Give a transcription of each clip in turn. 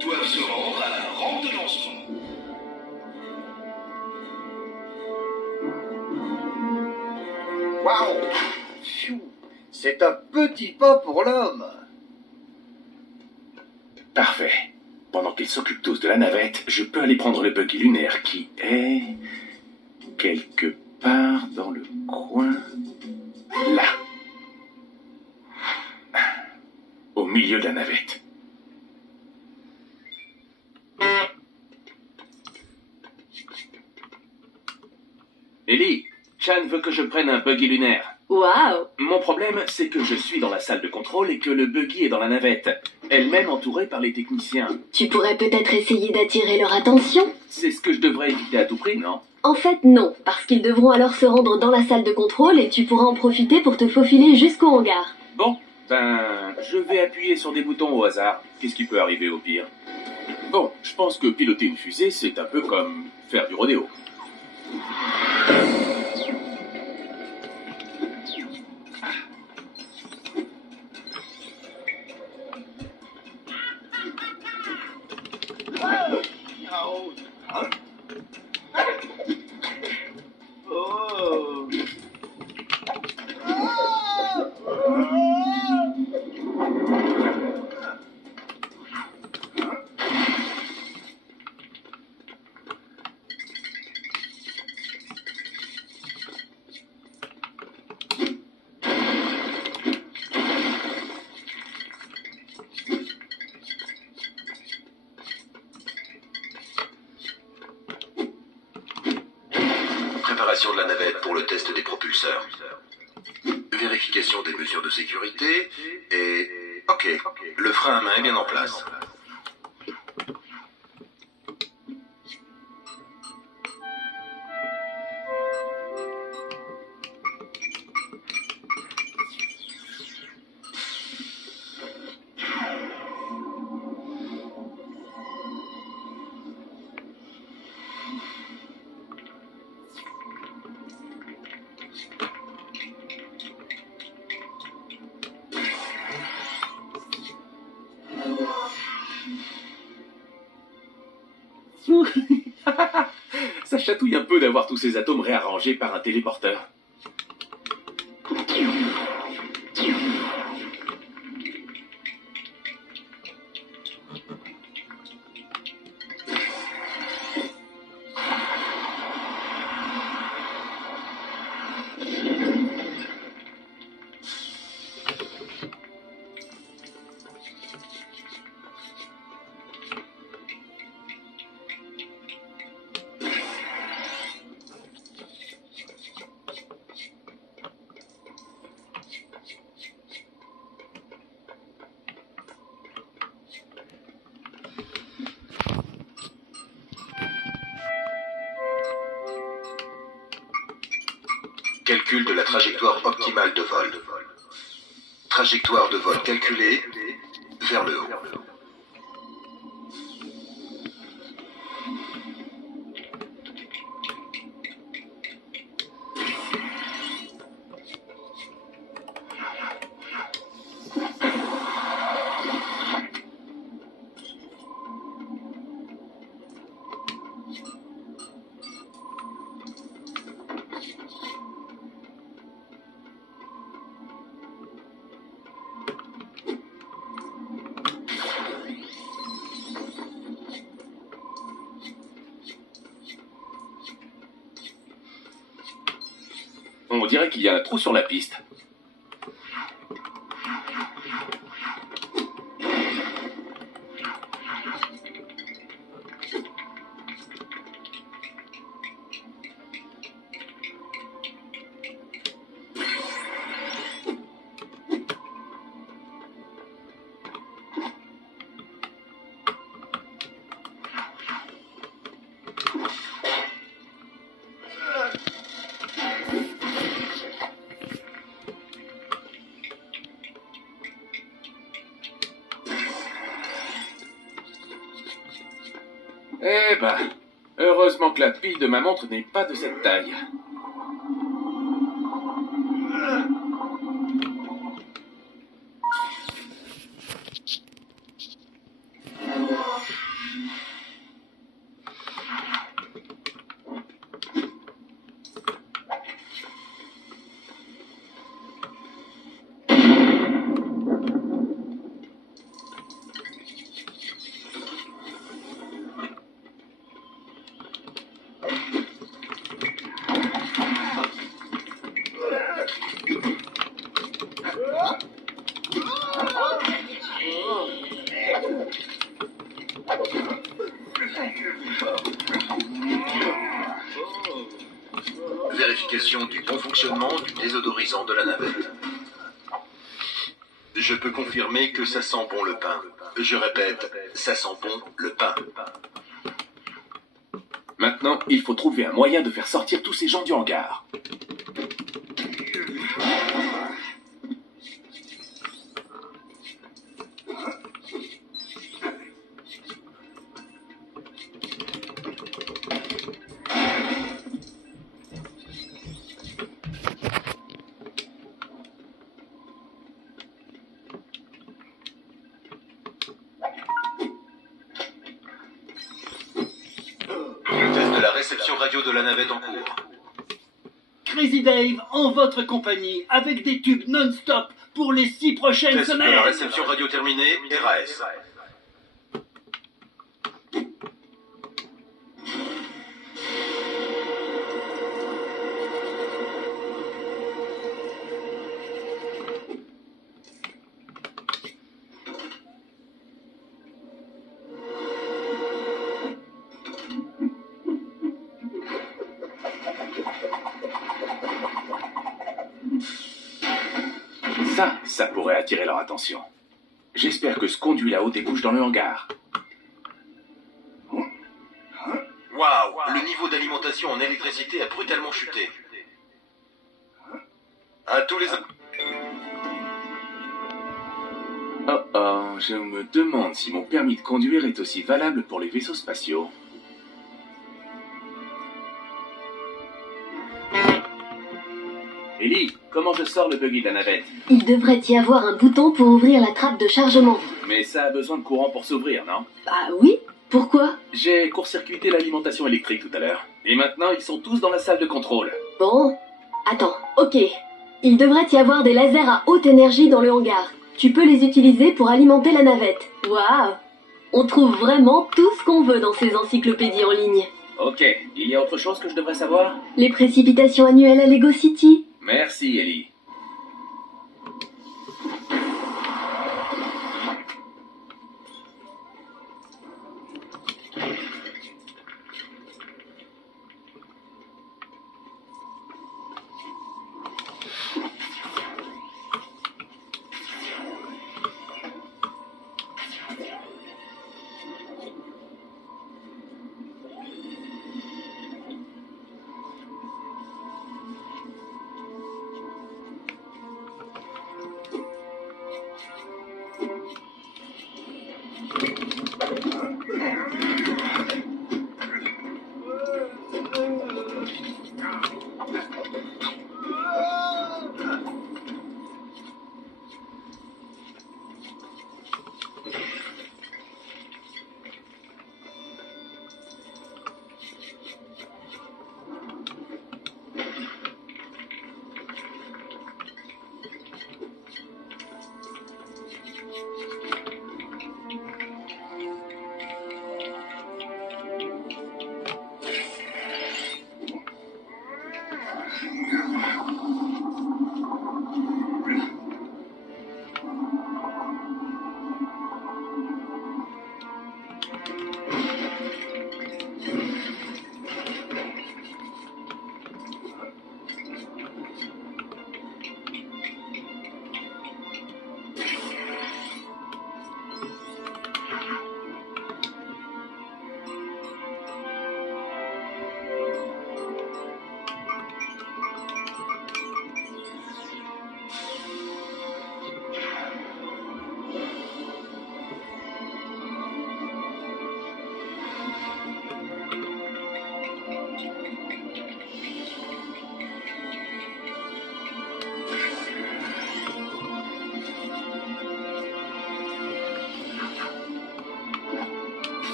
Doivent se rendre à la rampe de lancement. Waouh! Pfiou! C'est un petit pas pour l'homme. Parfait. Pendant qu'ils s'occupent tous de la navette, je peux aller prendre le buggy lunaire qui est... quelque part dans le coin... là. Au milieu de la navette. Ellie, Chan veut que je prenne un buggy lunaire. Waouh! Mon problème, c'est que je suis dans la salle de contrôle et que le buggy est dans la navette, elle-même entourée par les techniciens. Tu pourrais peut-être essayer d'attirer leur attention? C'est ce que je devrais éviter à tout prix, non? En fait, non, parce qu'ils devront alors se rendre dans la salle de contrôle et tu pourras en profiter pour te faufiler jusqu'au hangar. Bon, ben, je vais appuyer sur des boutons au hasard. Qu'est-ce qui peut arriver au pire? Bon, je pense que piloter une fusée, c'est un peu comme faire du rodéo. Préparation de la navette pour le test des propulseurs. Vérification des mesures de sécurité et... Ok, le frein à main est bien en place. Ça chatouille un peu d'avoir tous ces atomes réarrangés par un téléporteur. Calcul de la trajectoire optimale de vol. Trajectoire de vol calculée vers le haut. On dirait qu'il y en a trop sur la piste. Eh ben, heureusement que la pile de ma montre n'est pas de cette taille. Vérification du bon fonctionnement du désodorisant de la navette. Je peux confirmer que ça sent bon le pain. Je répète, ça sent bon le pain. Maintenant, il faut trouver un moyen de faire sortir tous ces gens du hangar. Test de la réception radio de la navette en cours. Crazy Dave en votre compagnie avec des tubes non-stop pour les 6 prochaines Test de semaines. la réception radio terminée, RAS. Ça pourrait attirer leur attention. J'espère que ce conduit là-haut débouche dans le hangar. Waouh, le niveau d'alimentation en électricité a brutalement chuté. À tous les... Oh, je me demande si mon permis de conduire est aussi valable pour les vaisseaux spatiaux. Ellie, comment je sors le buggy de la navette? Il devrait y avoir un bouton pour ouvrir la trappe de chargement. Mais ça a besoin de courant pour s'ouvrir, non? Ah oui? Pourquoi? J'ai court-circuité l'alimentation électrique tout à l'heure. Et maintenant, ils sont tous dans la salle de contrôle. Bon. Attends, ok. Il devrait y avoir des lasers à haute énergie dans le hangar. Tu peux les utiliser pour alimenter la navette. Waouh! On trouve vraiment tout ce qu'on veut dans ces encyclopédies en ligne. Ok, il y a autre chose que je devrais savoir? Les précipitations annuelles à Lego City. Merci, Ellie.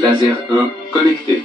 Laser 1 connecté.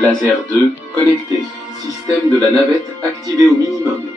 Laser 2 connecté. Système de la navette activé au minimum.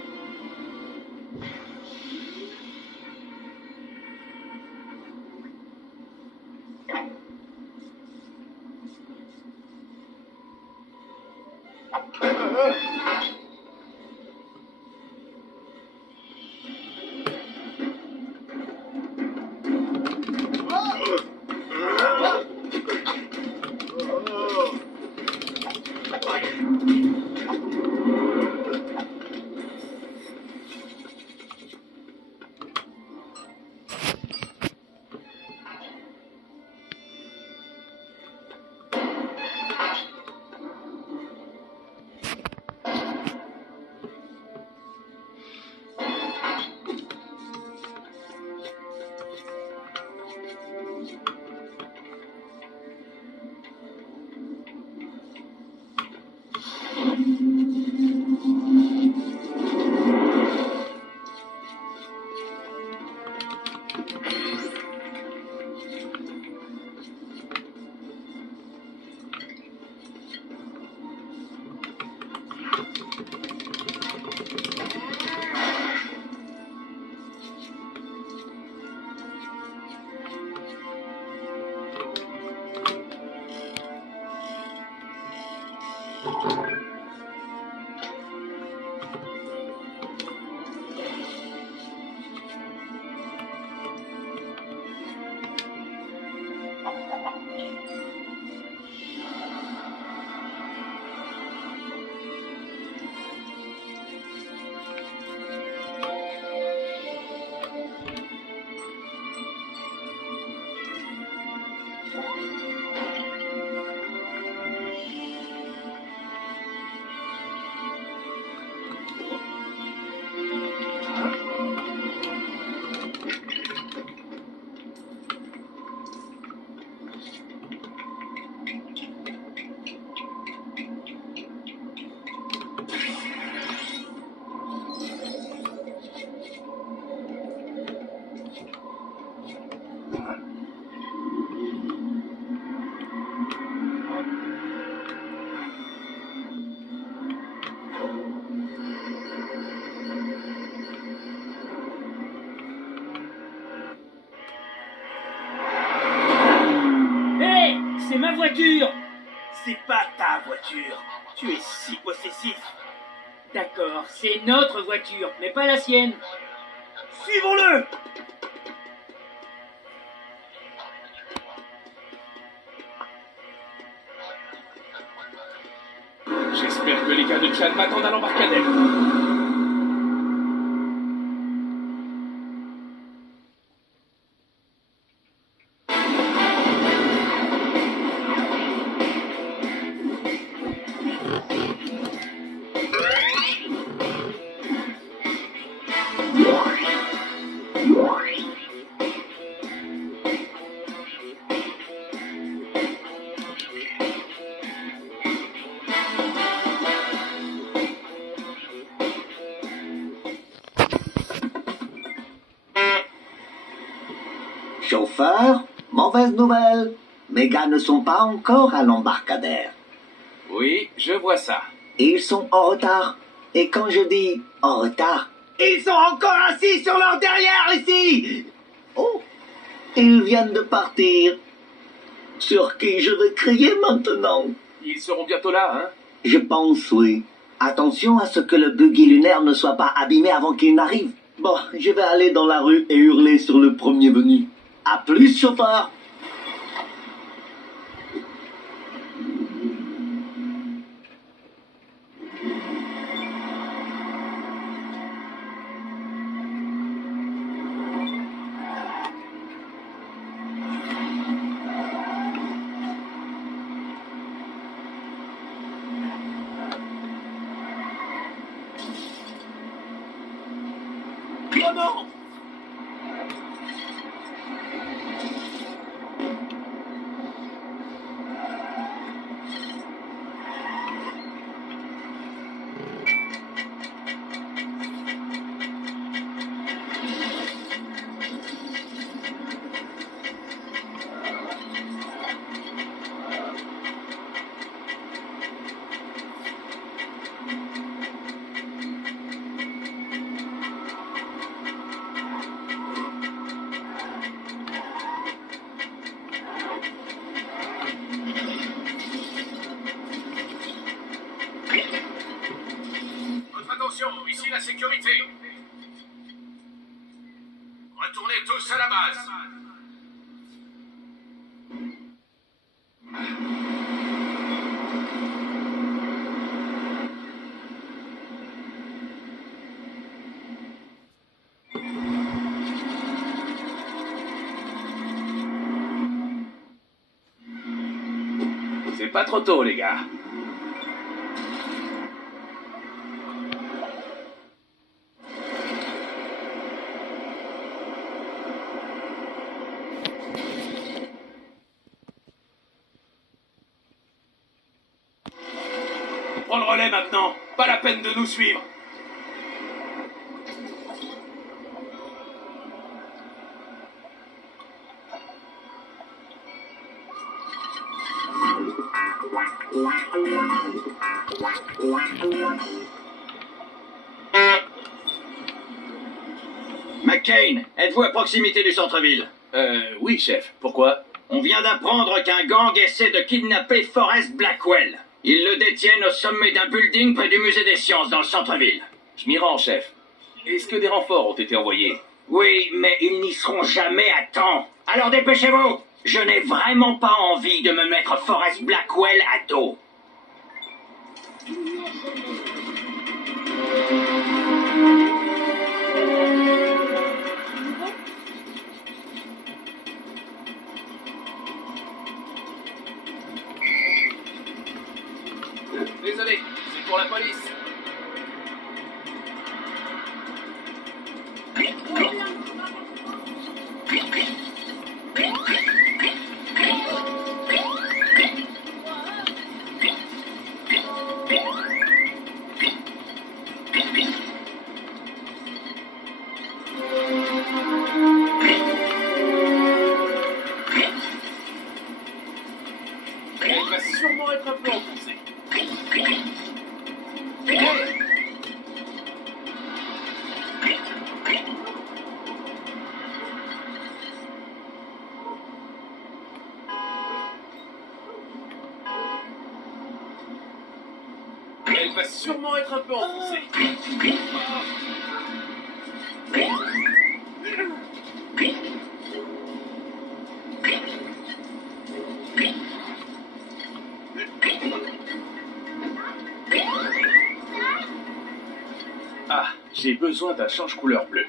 C'est ma voiture! C'est pas ta voiture! Tu es si possessif! D'accord, c'est notre voiture, mais pas la sienne! Suivons-le! J'espère que les gars de Chan m'attendent à l'embarcadère. Chauffeur, mauvaise nouvelle. Mes gars ne sont pas encore à l'embarcadère. Oui, je vois ça. Ils sont en retard. Et quand je dis en retard, ils sont encore assis sur leur derrière ici. Oh, ils viennent de partir. Sur qui je vais crier maintenant? Ils seront bientôt là, hein? Je pense, oui. Attention à ce que le buggy lunaire ne soit pas abîmé avant qu'il n'arrive. Bon, je vais aller dans la rue et hurler sur le premier venu. À plus, chauffeur! Oh non! Votre attention, ici la sécurité. Retournez tous à la base. C'est pas trop tôt, les gars. Prends le relais maintenant. Pas la peine de nous suivre. McCain, êtes-vous à proximité du centre-ville? Oui, chef. Pourquoi? On vient d'apprendre qu'un gang essaie de kidnapper Forrest Blackwell. Ils le détiennent au sommet d'un building près du musée des sciences dans le centre-ville. Je m'y rends, chef. Est-ce que des renforts ont été envoyés? Oui, mais ils n'y seront jamais à temps. Alors dépêchez-vous! Je n'ai vraiment pas envie de me mettre Forrest Blackwell à dos. Désolé, c'est pour la police. Il va sûrement être un peu enfoncé. Elle va sûrement être un peu enfoncée. Ah, j'ai besoin d'un change-couleur bleu.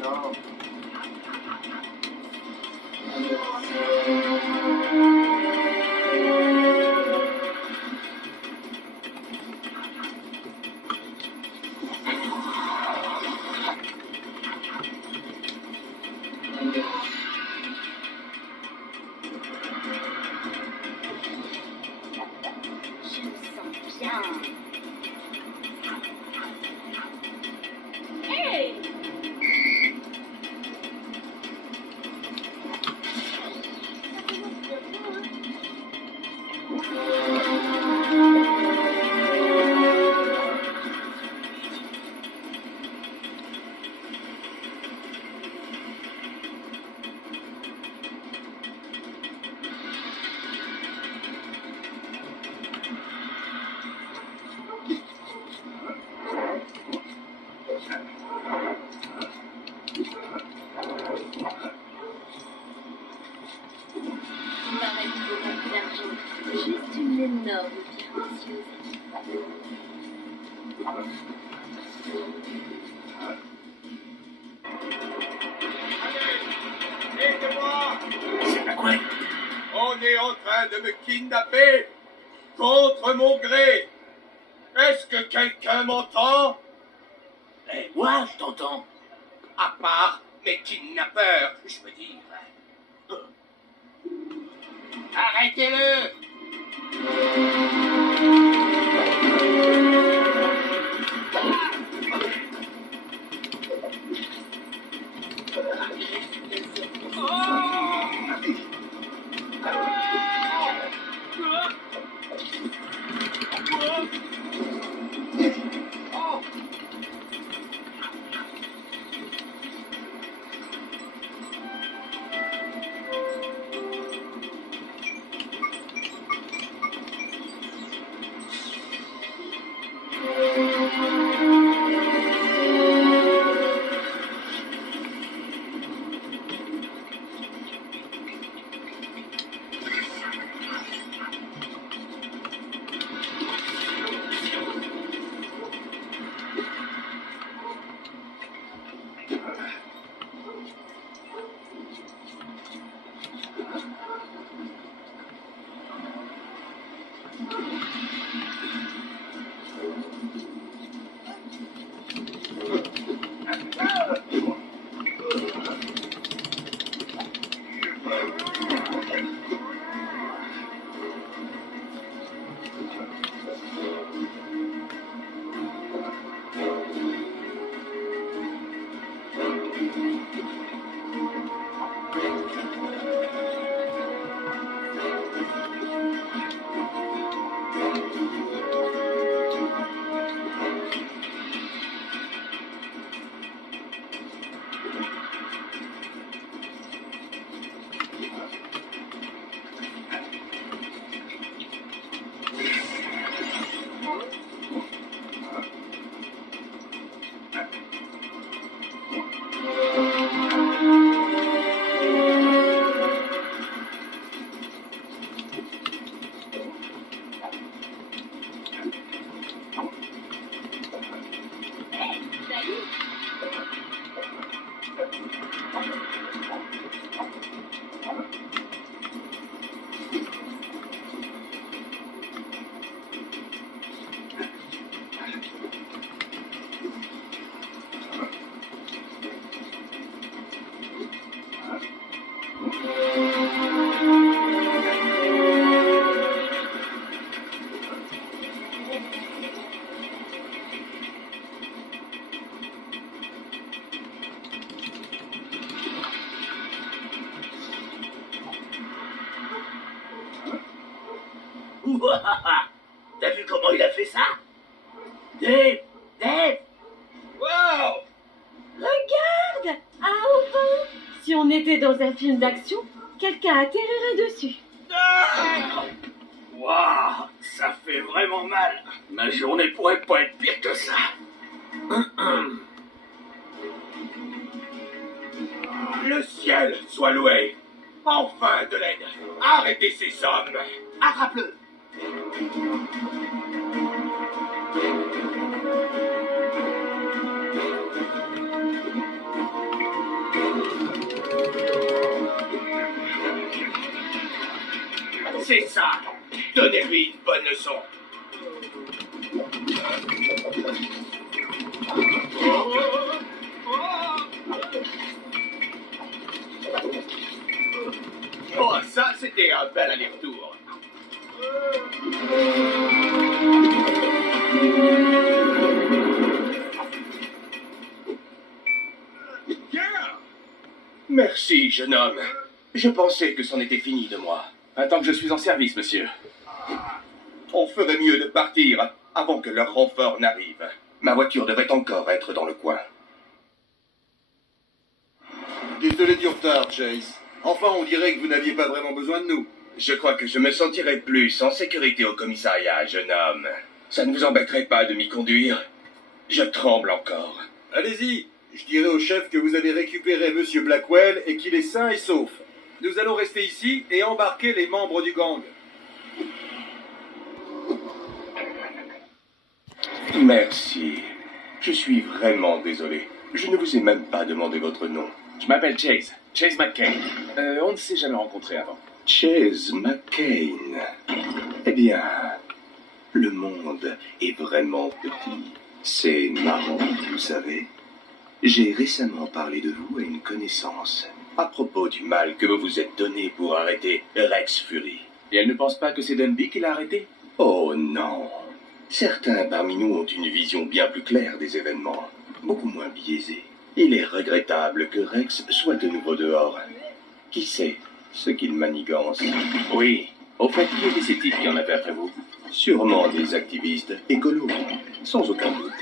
Non. Hey! Juste une énorme pierre précieuse. Aidez-moi! C'est pas quoi? On est en train de me kidnapper contre mon gré. Est-ce que quelqu'un m'entend? Eh, moi, je t'entends. À part mes kidnappeurs, je veux dire. Arrêtez-le! T'as vu comment il a fait ça? Dave! Dave! Wow! Regarde! Ah, enfin! Si on était dans un film d'action, quelqu'un atterrirait dessus. Waouh! Ça fait vraiment mal. Ma journée pourrait pas être pire que ça. Le ciel soit loué! Enfin de l'aide! Arrêtez ces hommes! Attrape-le! C'est ça! Donnez-lui une bonne leçon! Oh, ça, c'était un bel aller-retour. jeune homme. Je pensais que c'en était fini de moi. Attends que je suis en service, monsieur. On ferait mieux de partir avant que leur renfort n'arrive. Ma voiture devrait encore être dans le coin. Désolé du retard, Chase. Enfin, on dirait que vous n'aviez pas vraiment besoin de nous. Je crois que je me sentirais plus en sécurité au commissariat, jeune homme. Ça ne vous embêterait pas de m'y conduire? Je tremble encore. Allez-y, je dirai au chef que vous avez récupéré Monsieur Blackwell et qu'il est sain et sauf. Nous allons rester ici et embarquer les membres du gang. Merci. Je suis vraiment désolé. Je ne vous ai même pas demandé votre nom. Je m'appelle Chase. Chase McCain. On ne s'est jamais rencontrés avant. Chase McCain. Eh bien, le monde est vraiment petit. C'est marrant, vous savez. J'ai récemment parlé de vous à une connaissance, à propos du mal que vous vous êtes donné pour arrêter Rex Fury. Et elle ne pense pas que c'est Dundee qui l'a arrêté? Oh non. Certains parmi nous ont une vision bien plus claire des événements, beaucoup moins biaisée. Il est regrettable que Rex soit de nouveau dehors. Qui sait ce qu'il manigance? Oui. Au fait, qui était ces types qui en avaient après vous? Sûrement des activistes écolos, sans aucun doute.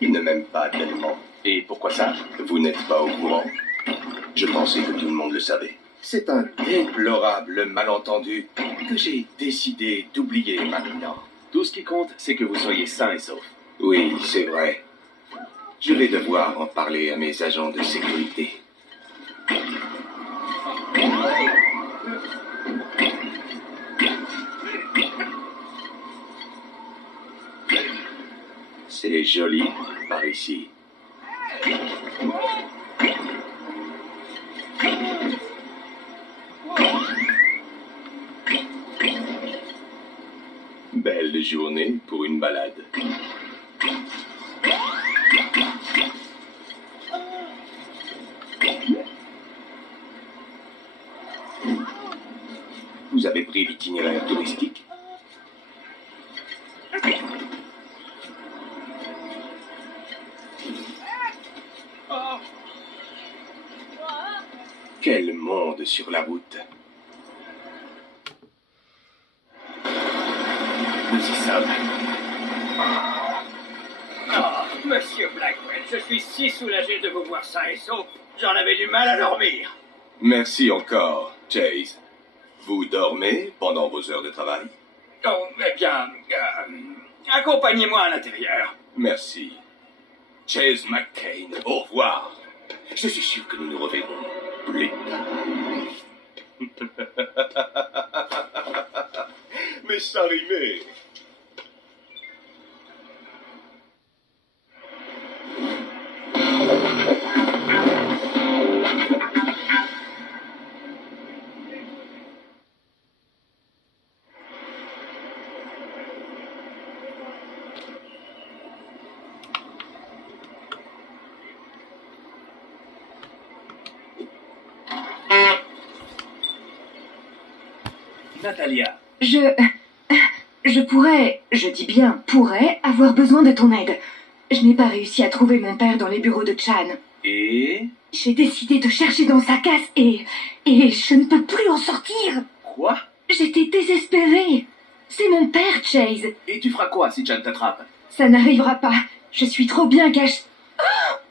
Ils ne m'aiment pas tellement. Et pourquoi ça? Vous n'êtes pas au courant? Je pensais que tout le monde le savait. C'est un déplorable malentendu que j'ai décidé d'oublier maintenant. Tout ce qui compte, c'est que vous soyez sain et sauf. Oui, c'est vrai. Je vais devoir en parler à mes agents de sécurité. C'est joli par ici. Belle journée pour une balade. Vous avez pris l'itinéraire touristique? Quel monde sur la route. Nous y sommes. Oh, Monsieur Blackwell, je suis si soulagé de vous voir sain et sauf. J'en avais du mal à dormir. Merci encore, Chase. Vous dormez pendant vos heures de travail? Oh, eh bien, accompagnez-moi à l'intérieur. Merci. Chase McCain, au revoir. Je suis sûr que nous nous reverrons plus tard. Mais ça rimait. Natalia. Je pourrais, je dis bien pourrais, avoir besoin de ton aide. Je n'ai pas réussi à trouver mon père dans les bureaux de Chan. Et... J'ai décidé de chercher dans sa casse et je ne peux plus en sortir. Quoi? J'étais désespérée. C'est mon père, Chase. Et tu feras quoi si Chan t'attrape? Ça n'arrivera pas. Je suis trop bien cachée.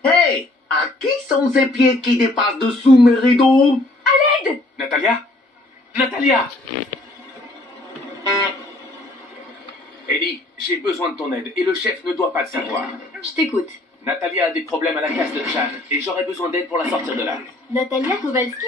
Hey! À qui sont ces pieds qui dépassent dessous mes rideaux? À l'aide! Natalia? Natalia! Ellie, j'ai besoin de ton aide et le chef ne doit pas le savoir. Je t'écoute. Natalia a des problèmes à la casse de Chan et j'aurais besoin d'aide pour la sortir de là. Natalia Kowalski?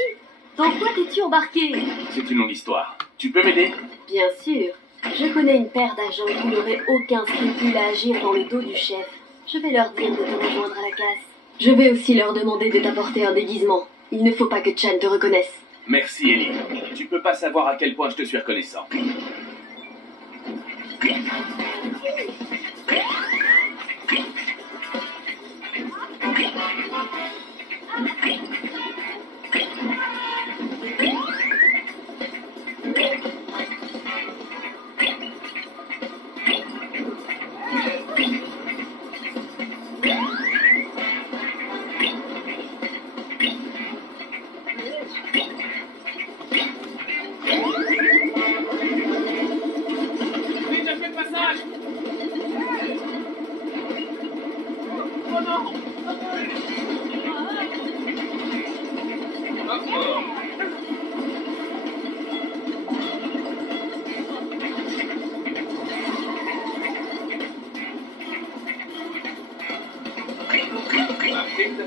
Dans quoi t'es-tu embarquée? C'est une longue histoire. Tu peux m'aider? Bien sûr. Je connais une paire d'agents qui n'auraient aucun scrupule à agir dans le dos du chef. Je vais leur dire de te rejoindre à la casse. Je vais aussi leur demander de t'apporter un déguisement. Il ne faut pas que Chan te reconnaisse. Merci Ellie. Tu peux pas savoir à quel point je te suis reconnaissant.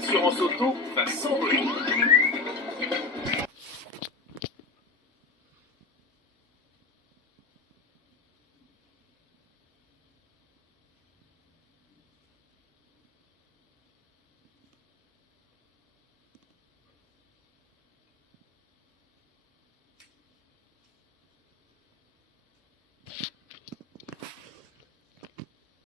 d'assurance auto va s'envoler.